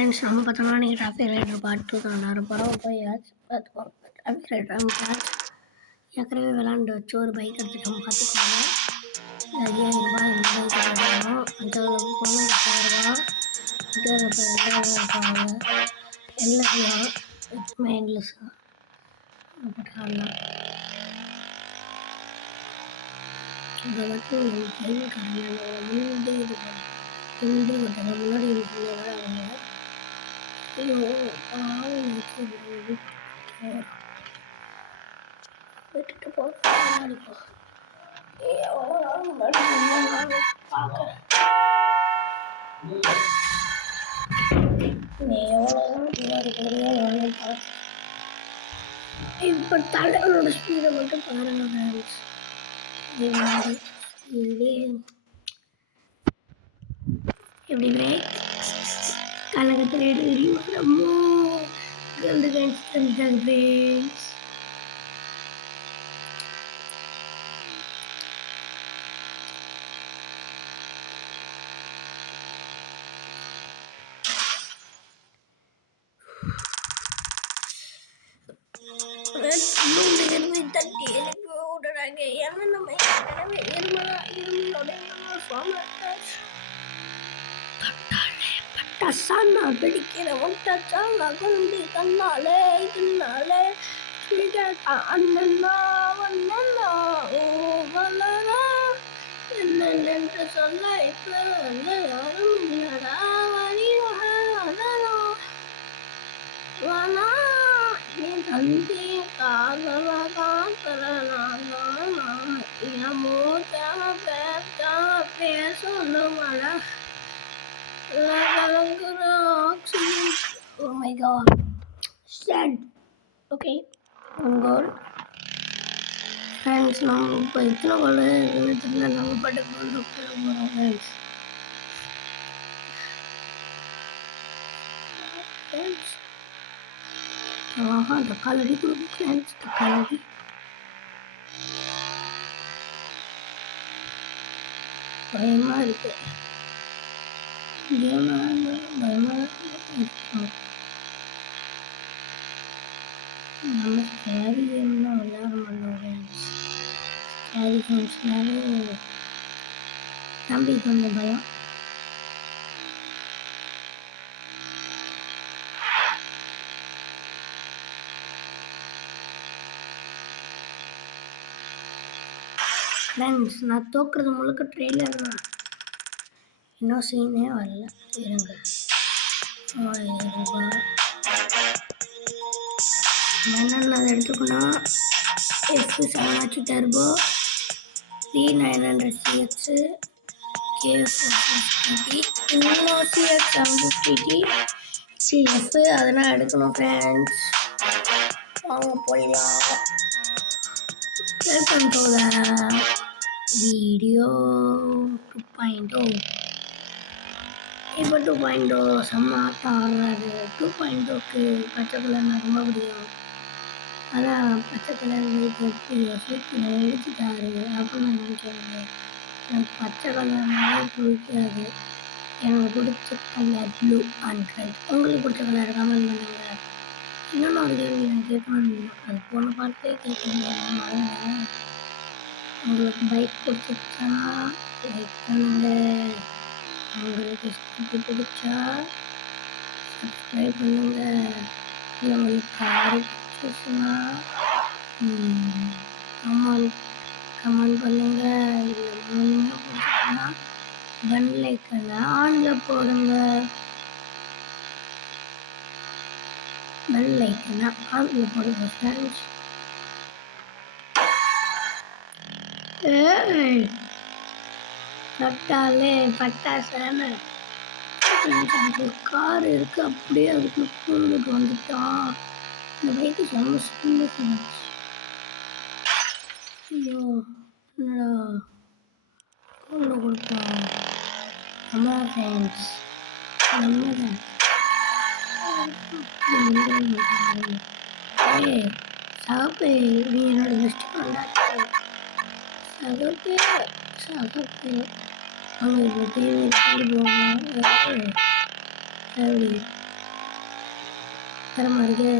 Friends நம்ம பார்த்தோம்னா நீங்கள் டிராஃபிக் ரைடர் பார்ட் 2 தான் விளாட போகிறோம். போயாச்சு பார்த்துக்கோங்க. டிராஃபிக் ரைடர் அமைச்சாச்சு. ஏற்கனவே விளாண்டு வச்சு ஒரு பைக் எடுத்துட்டோம் பார்த்துக்கோங்க. 5000 ரூபாய் இந்த பைக் எடுத்துக்கணும். 5000 போகணும். 10,000 ரூபா இருக்காங்க. எண்ட்லெஸ் தான், எப்பவுமே எண்ட்லெஸ் தான் போட்டுக்கலாம். இப்போ மட்டும் பைக் கடலில் முன்னாடி இது முன்னாடி விட்டாங்க. முன்னாடி இருக்கிற விட்டுட்டு போகிறேன். இப்போ தலைவனோட ஸ்பீடை மட்டும் பாருங்க. எப்படி பிரேக் கலகத்தில் எடுக்கிறீங்களோ பிரேக்ஸ். தட்டி எழுப்பி விடுறாங்க. ஏன்னா நம்ம பட்டாசானா பிடிக்கிற ஒட்டாச்சாங்க குண்டி கண்ணாலே இதனாலே அண்ணா வந்தா ஓ வளரா என்னென்று சொல்ல இப்ப யாரும் இல்லடா வரியா நீ தந்தி காதல பேசணுமாடா. Oh my god. Sad. Okay. One goal. Friends, நம்ம இப்போ இத்தனை கோல் தெரியல. நம்ம பாட்டு கோல் போகிறோம் ஃப்ரெண்ட்ஸ். தக்காளி கொடுக்கு ஃப்ரெண்ட்ஸ். தக்காளி பயமா இருக்கு. பயமா நம்ம ஸ்கேரி கேம்லாம் விளையாட மாட்டோம். ஸ்கேரி கேம்ஸ்னாலே தம்பிக்கு கொஞ்சம் பயம். ஃப்ரெண்ட்ஸ், நான் தோக்குறது முழுக்க ட்ரெய்லர் தான். இன்னும் சீனே வரல. இருங்க. 1000 ரூபாய் என்னென்ன அதை எடுத்துக்கணும். F7 turbo, P900 CX, K450T, இன்னும் CX 750T, CF அதெல்லாம் எடுக்கணும் ஃப்ரெண்ட்ஸ். வாங்க போயிடலாம். Welcome to the video 2.0. இப்போ 2.0 செம்ம ஆட்டம் ஆடுறாரு. 2.0க்கு பச்சை கலர் ரொம்ப பிடிக்கும். அதான் பச்சை கலர் எடுத்துட்டாரு அப்படின்னு நினைக்கிறாரு. எனக்கு பச்சை கலர்னாலே பிடிக்காது. எனக்கு பிடிச்ச கலர் ப்ளூ அண்ட் ரெட். உங்களுக்கு பிடிச்ச கலர் கமெண்ட் பண்ணுங்க. இன்னொன்று ஒரு கேள்வி நான் கேட்கணும். அது போன பார்த்தே கேட்குறேன். உங்களுக்கு பைக் பிடிச்சிருச்சானா லைக் பண்ணுங்க. உங்களுக்கு ஸ்கூட்டி பிடிச்சா சப்ஸ்கிரைப் பண்ணுங்க. இல்லை உங்களுக்கு காரு பிடிச்சிருச்சுன்னா கமெண்ட் பண்ணுங்க. இல்லை மூணுமே பிடிச்சிருச்சுன்னா பெல் ஐக்கனை ஆனில் போடுங்க. பெல் ஐக்கனை ஆனில் போடுங்க ஃப்ரெண்ட்ஸ். பட்டாலே பட்டாசான கார் இருக்கு. அப்படியே அதுக்கு கூண்டுக்கு வந்துட்டான். இந்த பைக்கு செம்ம ஸ்பீடு ஃப்ரெண்ட்ஸ். ஐயோ என்னடா கூண்டு கொடுத்தான். நம்ம ஃப்ரெண்ட்ஸ் நம்மதான் சகப்பு நீ என்னோட பெஸ்ட் ஃப்ரெண்டாச்சு. சகப்பு அவங்க இப்போ டிவி போவாங்க. சரி தரமாக இருக்கு.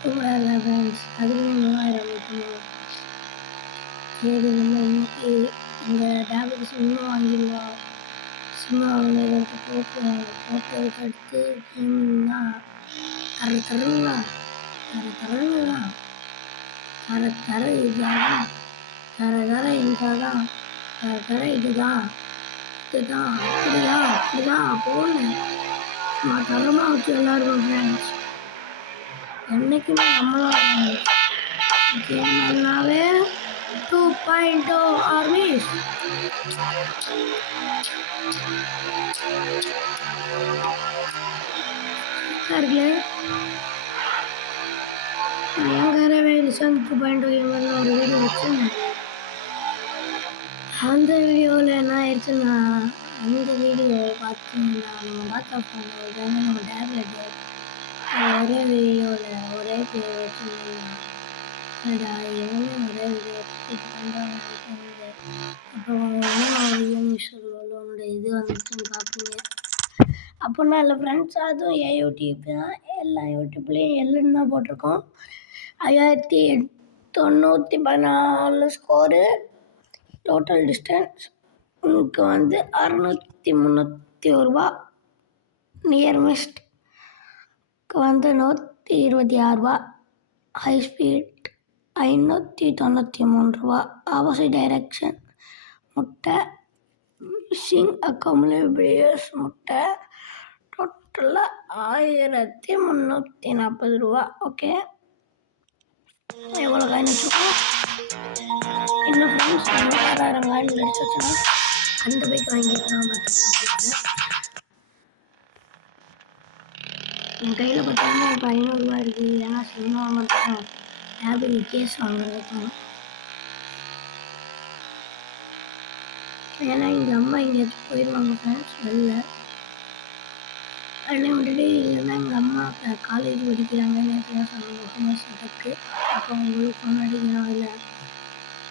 சூப்பராக ஃப்ரெண்ட்ஸ், அதுக்குமே 3000 வைக்கணும். சரி, நம்ம இன்னைக்கு இந்த டேப்லெட் சிம்மு வாங்கிடுவோம். சிம்மு வாங்கினதுக்கு போட்டோவுக்கு அடுத்து கேமிங்னா தர இதுதான், தர இதுதான், தர இதுதான், அப்படிதான் போடணும். நான் தரமாக வச்சு விளாடுவோம் ஃப்ரெண்ட்ஸ். என்றைக்குமே நம்மளும் கேம்னாவே 2.0 ஆர்மிஸ். இருக்குல்ல, பயங்கரவே லிசன் 2.0 கேமரில் ஒரு வீடியோ வச்சுருந்தேன். அந்த வீடியோவில் என்ன ஆயிடுச்சுன்னா, அந்த வீடியோவை பார்த்தீங்கன்னா நம்ம டாட்டா ஃபோன் நம்ம டேப்லெட்டு ஒரே வீடியோவில் ஒரே பேர் வச்சுருந்தோம்னா இவனே ஒரே வீடியோ இது பண்ணுறாங்க. அப்புறம் உன்னோட இது வந்துச்சுன்னு பார்ப்பீங்க. அப்படின்னா இல்லை ஃப்ரெண்ட்ஸ், அதுவும் யூடியூப் தான். எல்லா யூடியூப்லேயும் எல்லுன்னு தான் போட்டிருக்கோம். 5914 ஸ்கோரு. டோட்டல் டிஸ்டன்ஸ் உங்களுக்கு 600-301 ரூபா. நியர் மிஸ்ட் 126 ரூபா. ஹை ஸ்பீட் 593 ரூபா. ஆப்போசிட் டைரக்ஷன் முட்டை. ஃபிஷிங் அக்காமுலேபிளியர்ஸ் முட்டை. டோட்டலாக 1340 ரூபா. ஓகே, எவ்வளோ காயின் வச்சுருக்கோம்? இன்னும் ஃப்ரெண்ட்ஸ் 6000 காயின் கிடச்சி வச்சுன்னா அந்த பைக் வாங்கிக்கலாம். பார்த்தீங்கன்னா என் கையில் பார்த்தீங்கன்னா இப்போ 500 ரூபா இருக்குது. ஏன்னா சினிமா மட்டும் டேபிள் கேஸ் வாங்குறதுக்கும். ஏன்னா எங்கள் அம்மா எங்கேயாச்சும் போயிடுவாங்க ஃப்ரெண்ட்ஸ் வெளில. உடனே விட்டுட்டு இல்லைன்னா எங்கள் அம்மா காலேஜ் படிக்கிறாங்க, நேற்றுலாம் சொன்னாங்க ஹோம்ஒர்க்ஸ் இருக்குது. அப்போ உங்களுக்கு ஃபோன் அடிக்கலாம், இல்லை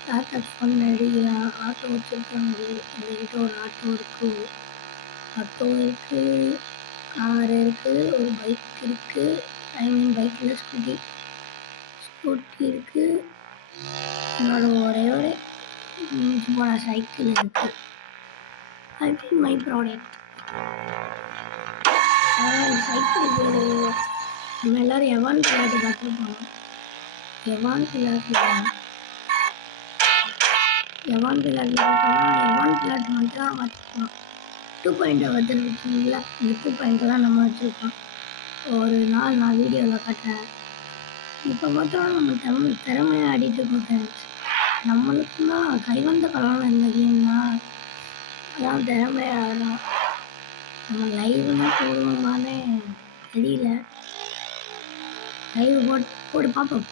தாத்தாக்கு ஃபோன் அடிக்கலாம். ஆட்டோ வச்சுருக்காங்க, எங்ககிட்ட ஒரு ஆட்டோ இருக்குது, கார் இருக்குது, ஒரு பைக் இருக்குது. பைக்கில் ஸ்கூட்டி இருக்குது. என்னோட ஒரே போன சைக்கிள் இருக்குது. ஐ மீன் மை ப்ராடக்ட். சைக்கிளுக்கு நம்ம எல்லோரும் எவான் பிளாட்டு பார்த்துருப்போம். எவான் பிளாட்டில் பார்த்தோம்னா எவான் பிளாட் மட்டும் தான் பார்த்துருப்போம். 2.0 வந்துருக்குங்களா, இந்த 2.0 தான் நம்ம வச்சுருக்கோம். ஒரு நாள் நான் வீடியோவில் காட்டுறேன். இப்போ பார்த்தோம்னா நம்ம திறமையாக ஆடிட்டு இருக்கோம் ஃப்ரெண்ட்ஸ். நம்மளுக்குன்னா கைவந்த கலாம் இந்த கேம்னா அதான் திறமையாக ஆடுறோம். நம்ம லைவ்னா போடுவோமானே தெரியல. லைவ் போட்டு பார்ப்போம்.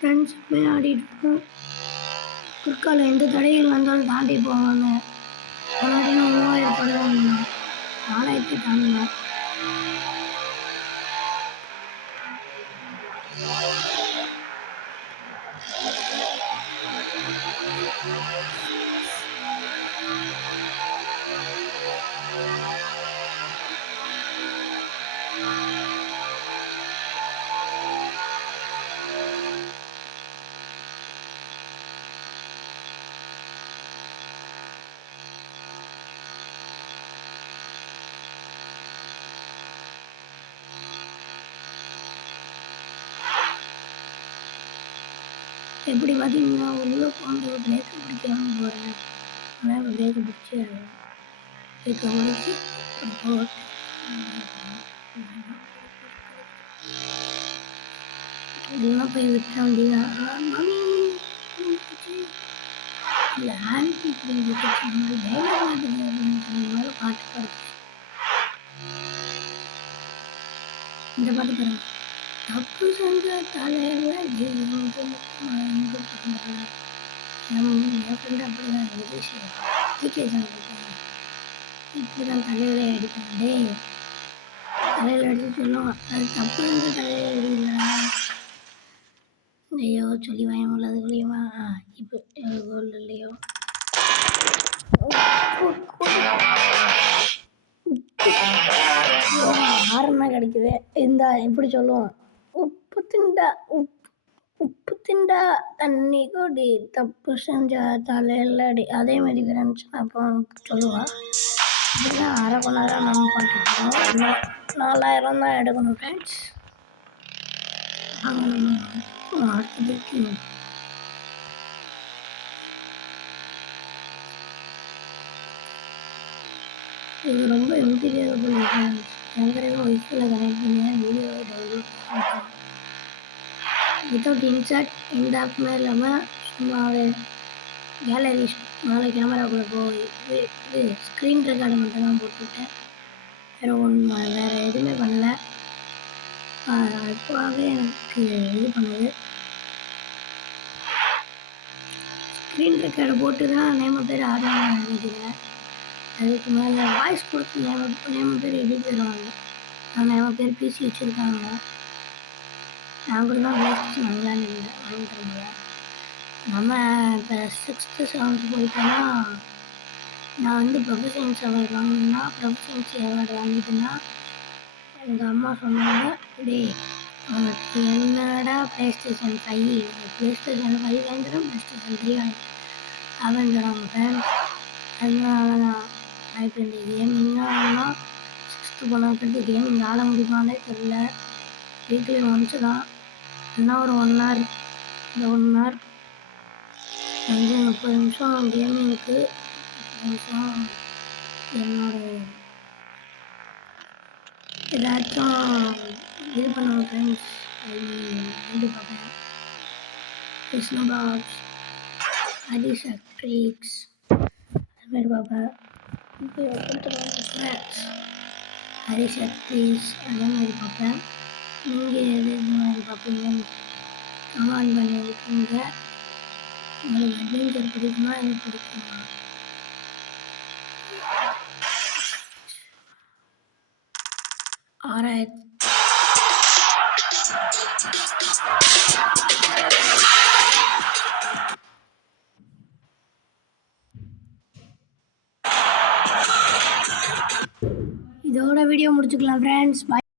ஃப்ரெண்ட்ஸுமே ஆடிட்டுருக்கோம். குறுக்கால எந்த தடைகள் வந்தாலும் தாண்டி போவாங்க. முன்னாடி நான் 3000 வாங்கினேன், 4000 தாண்டினேன். எப்படி பார்த்தீங்கன்னா உள்ளே போந்து பிரேக்கை பிடிக்காம போகிறேன். ஆனால் பிரேக்கை பிடிச்சி இதெல்லாம் போய் விட்ட வேண்டியதான். இல்லை ஆன்டி டைலாக் பாட்டு பாடுது. இந்த பாட்டு பாருங்க. தப்பு செஞ்ச தலையில எங்க என் ஃப்ரெண்டு அப்படிதான் விஜய் டிகே இப்படிதான் தலையில அடிப்பாங்க. டேய் தலையில் அடித்து சொல்லுவான், அது தப்பு செஞ்ச தலையில அடிக்கலடா. ஐயோ சொல்லி வாங்க உள்ளதுக்குள்ளேயுமா இப்போ கோல்டு இல்லையோ ஆரம்பம் கிடைக்குது. இந்த எப்படி சொல்லுவோம், உப்பு திண்டா உப்பு திண்டா தண்ணி கொடி தப்பு செஞ்சா தலையில் அடி, அதே மாதிரி ஃப்ரெண்ட்ஸ் அப்போ சொல்லுவாள். இப்படிதான் அரை மணி நேரம் நம்ம பண்ணிட்டு 4000 தான் எடுக்கணும் ஃப்ரெண்ட்ஸ். அடுத்ததுக்கு இது ரொம்ப இன்டீரியரபிள் எங்கரையும் ஒய்ஃபில் கனெக்ட் பண்ணி வீடியோவை டவுன்லோட் பண்ணிட்டேன். வித்தவுட் இன்சர்ட் எந்த ஆப்புமே இல்லாமல் சும்மாவே கேலரி மேலே கேமராக்குள்ளே போய் இது ஸ்க்ரீன் ரெக்கார்டு மட்டும் தான் போட்டுவிட்டேன். வேறு எதுவுமே பண்ணல. அதுவாகவே எனக்கு இது பண்ணுது. ஸ்க்ரீன் ரெக்கார்டு போட்டு தான் நேம பேர் ஆடுவாங்க நினைக்கிறேன். அதுக்கு மேலே வாய்ஸ் கொடுத்து நேம பேர் எப்படி போயிடுவாங்க. ஆனால் நேம பேர் பிசி வச்சுருக்காங்க. நாங்களும் தான் வேஸ்ட் வாங்கலான்னு இல்லை, வாங்கி தரல. நம்ம இப்போ 6th 7th போயிட்டோன்னா, நான் வந்து ப்ரொஃபஷனல்ஸ் அவார்டு வாங்கணுன்னா ப்ரொஃபஷனல்ஸ் அவார்டு வாங்கிட்டேன்னா எங்கள் அம்மா சொன்னாங்க, டே உனக்கு என்னடா ப்ளேஸ்டேஷன் 5 ப்ளேஸ்டேஷன் 5 வாங்கிக்கிறோம், ப்ளேஸ்டேஷன் 3 வாங்கி அவன் சொன்னாங்க ஃப்ரெண்ட்ஸ். அதனால தான் இப்போ இந்த கேமிங்காக 6th போனதுக்கு கேமிங் ஆட முடியுமானே தெரில. வீக்லி ஒன்ஸு தான். இன்னும் ஒரு 1 hour, இந்த 1 hour வந்து 30 நிமிஷம் கேமிங்க்கு, 30 நிமிஷம் என்னோட ஏதாச்சும் இது பண்ணுவேன் ஃப்ரெண்ட்ஸ். இது பார்ப்பேன், கிருஷ்ண பாக்ஸ், ஹரிஷ் ட்ரீக்ஸ் அது மாதிரி பார்ப்பேன். இப்போ ஸ்நாக்ஸ் ஹரிஷ் ட்ரீக்ஸ் அதே மாதிரி பார்ப்பேன். நீங்கள் எது மாதிரி பார்ப்பீங்கன்னு கமெண்ட் பண்ணி விட்டுருங்க. உங்களுக்கு அட்வென்ச்சர் பிடிக்குமா, எனக்கு பிடிக்குமா? இதோட வீடியோ முடிச்சுக்கலாம் ஃப்ரெண்ட்ஸ்.